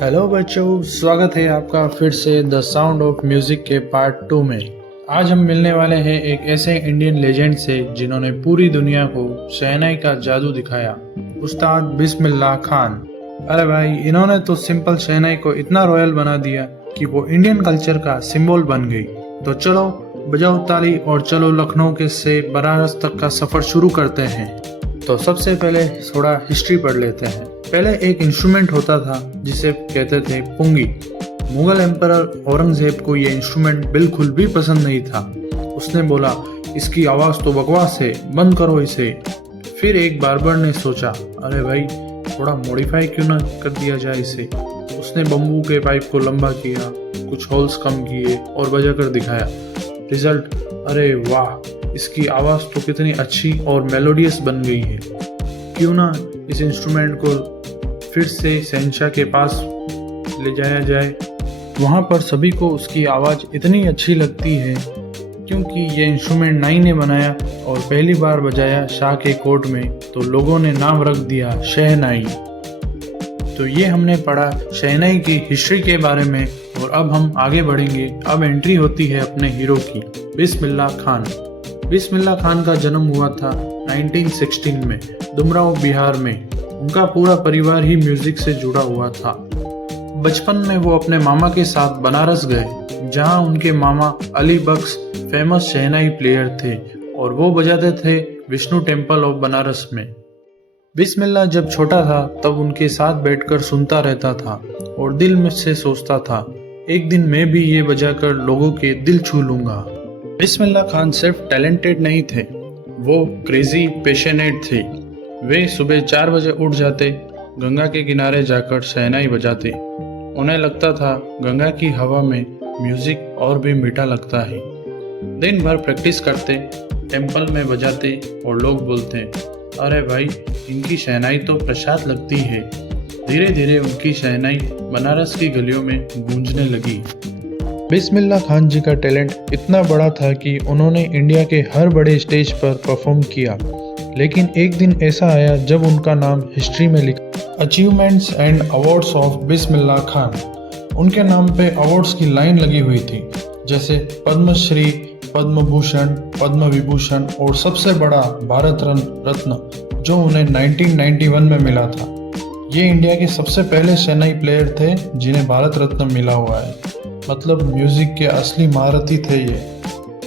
Hello बच्चों, स्वागत है आपका फिर से द साउंड ऑफ म्यूजिक के पार्ट 2 में। आज हम मिलने वाले हैं एक ऐसे इंडियन लेजेंड से जिन्होंने पूरी दुनिया को शहनाई का जादू दिखाया, उस्ताद बिस्मिल्लाह खान। अरे भाई, इन्होंने तो सिंपल शहनाई को इतना रॉयल बना दिया कि वो इंडियन कल्चर का सिंबल बन गई। तो चलो बजाओ ताली और चलो लखनऊ के से बनारस तक का सफर शुरू करते हैं। तो सबसे पहले थोड़ा हिस्ट्री पढ़ लेते हैं। पहले एक इंस्ट्रूमेंट होता था जिसे कहते थे पुंगी। मुगल एम्परर औरंगजेब को ये इंस्ट्रूमेंट बिल्कुल भी पसंद नहीं था। उसने बोला, इसकी आवाज़ तो बकवास है, बंद करो इसे। फिर एक बार्बर ने सोचा, अरे भाई थोड़ा मॉडिफाई क्यों ना कर दिया जाए इसे। उसने बम्बू के पाइप को लंबा किया, कुछ होल्स कम किए और बजाकर दिखाया। रिजल्ट, अरे वाह, इसकी आवाज़ तो कितनी अच्छी और मेलोडियस बन गई है। क्यों ना इस इंस्ट्रूमेंट को फिर से शहंशाह के पास ले जाया जाए। वहाँ पर सभी को उसकी आवाज़ इतनी अच्छी लगती है क्योंकि ये इंस्ट्रूमेंट नाई ने बनाया और पहली बार बजाया शाह के कोर्ट में, तो लोगों ने नाम रख दिया शहनाई। तो ये हमने पढ़ा शहनाई की हिस्ट्री के बारे में। और अब हम आगे बढ़ेंगे। अब एंट्री होती है अपने हीरो की, बिस्मिल्लाह खान। बिस्मिल्लाह खान का जन्म हुआ था 1916 में डुमराव, बिहार में। उनका पूरा परिवार ही म्यूजिक से जुड़ा हुआ था। बचपन में वो अपने मामा के साथ बनारस गए, जहां उनके मामा अली बख्श फेमस शहनाई प्लेयर थे और वो बजाते थे विष्णु टेम्पल ऑफ बनारस में। बिस्मिल्लाह जब छोटा था तब उनके साथ बैठकर सुनता रहता था और दिल में से सोचता था, एक दिन मैं भी ये बजाकर लोगों के दिल छू लूंगा। बिस्मिल्लाह खान सिर्फ टैलेंटेड नहीं थे, वो क्रेजी पैशनेट थे। वे सुबह 4 बजे उठ जाते, गंगा के किनारे जाकर शहनाई बजाते। उन्हें लगता था गंगा की हवा में म्यूजिक और भी मीठा लगता है। दिन भर प्रैक्टिस करते, टेम्पल में बजाते और लोग बोलते, अरे भाई इनकी शहनाई तो प्रसाद लगती है। धीरे धीरे उनकी शहनाई बनारस की गलियों में गूंजने लगी। बिस्मिल्लाह खान जी का टैलेंट इतना बड़ा था कि उन्होंने इंडिया के हर बड़े स्टेज पर परफॉर्म किया। लेकिन एक दिन ऐसा आया जब उनका नाम हिस्ट्री में लिखा, achievements and awards of Bismillah Khan. उनके नाम पे अवार्ड्स की लाइन लगी हुई थी, जैसे पद्मश्री, पद्म भूषण, पद्म विभूषण और सबसे बड़ा भारत रत्न, जो उन्हें 1991 में मिला था। ये इंडिया के सबसे पहले शहनाई प्लेयर थे जिन्हें भारत रत्न मिला हुआ है। मतलब म्यूजिक के असली महारथी थे ये।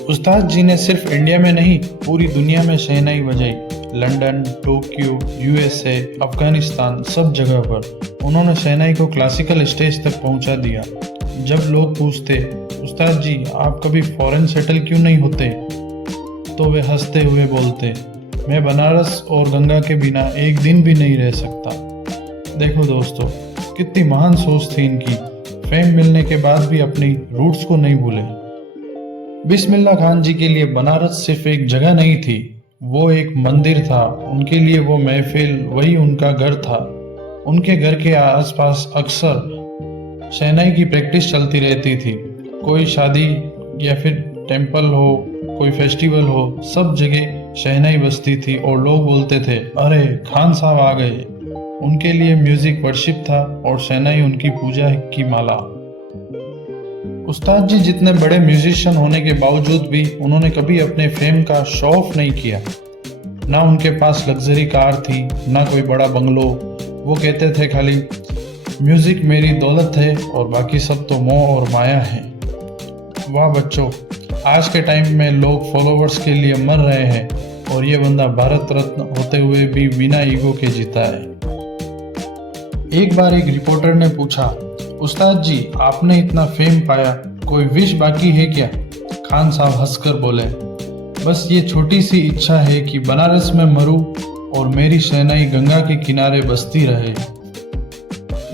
उस्ताद जी ने सिर्फ इंडिया में नहीं, पूरी दुनिया में शहनाई बजाई। लंदन, टोक्यो, यूएसए, अफगानिस्तान, सब जगह पर उन्होंने शहनाई को क्लासिकल स्टेज तक पहुंचा दिया। जब लोग पूछते, उस्ताद जी आप कभी फॉरेन सेटल क्यों नहीं होते, तो वे हंसते हुए बोलते, मैं बनारस और गंगा के बिना एक दिन भी नहीं रह सकता। देखो दोस्तों, कितनी महान सोच थी इनकी। फेम मिलने के बाद भी अपनी रूट्स को नहीं भूले। बिस्मिल्लाह खान जी के लिए बनारस सिर्फ एक जगह नहीं थी, वो एक मंदिर था। उनके लिए वो महफिल वही उनका घर था। उनके घर के आसपास अक्सर शहनाई की प्रैक्टिस चलती रहती थी। कोई शादी या फिर टेम्पल हो, कोई फेस्टिवल हो, सब जगह शहनाई बजती थी और लोग बोलते थे, अरे खान साहब आ गए। उनके लिए म्यूजिक वर्शिप था और शहनाई उनकी पूजा की माला। उस्ताद जी जितने बड़े म्यूजिशियन होने के बावजूद भी उन्होंने कभी अपने फेम का शो ऑफ नहीं किया। ना उनके पास लग्जरी कार थी, ना कोई बड़ा बंगलो। वो कहते थे खाली, म्यूजिक मेरी दौलत है और बाकी सब तो मोह और माया है। वाह बच्चों, आज के टाइम में लोग फॉलोवर्स के लिए मर रहे हैं और ये बंदा भारत रत्न होते हुए भी बिना ईगो के जीता है। एक बार एक रिपोर्टर ने पूछा, उस्ताद जी आपने इतना फेम पाया, कोई विश बाकी है क्या? खान साहब हंसकर बोले, बस ये छोटी सी इच्छा है कि बनारस में मरूं और मेरी शहनाई गंगा के किनारे बसती रहे।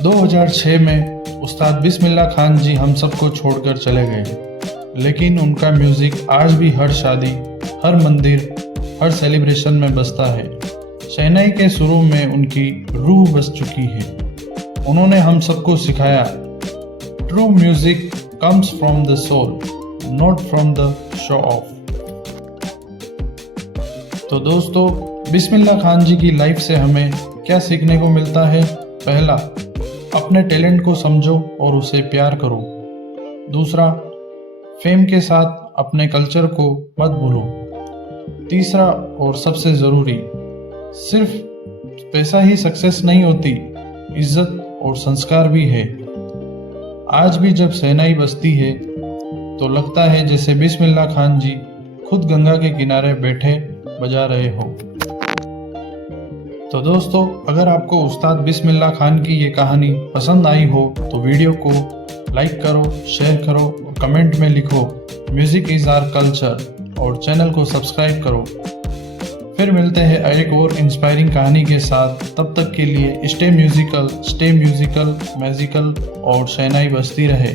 2006 में उस्ताद बिस्मिल्लाह खान जी हम सबको छोड़कर चले गए, लेकिन उनका म्यूजिक आज भी हर शादी, हर मंदिर, हर सेलिब्रेशन में बजता है। शहनाई के सुरों में उनकी रूह बस चुकी है। उन्होंने हम सबको सिखाया, true music comes from the soul, not from the show off. तो दोस्तों, बिस्मिल्लाह खान जी की लाइफ से हमें क्या सीखने को मिलता है? पहला, अपने टैलेंट को समझो और उसे प्यार करो। दूसरा, फेम के साथ अपने कल्चर को मत भूलो। तीसरा और सबसे ज़रूरी, सिर्फ पैसा ही सक्सेस नहीं होती, इज्जत और संस्कार भी है। आज भी जब शहनाई बजती है तो लगता है जैसे बिस्मिल्लाह खान जी खुद गंगा के किनारे बैठे बजा रहे हो। तो दोस्तों, अगर आपको उस्ताद बिस्मिल्लाह खान की ये कहानी पसंद आई हो तो वीडियो को लाइक करो, शेयर करो और कमेंट में लिखो म्यूजिक इज़ आवर कल्चर और चैनल को सब्सक्राइब करो। फिर मिलते हैं एक और इंस्पायरिंग कहानी के साथ। तब तक के लिए स्टे म्यूजिकल, मैजिकल और शहनाई बजती रहे।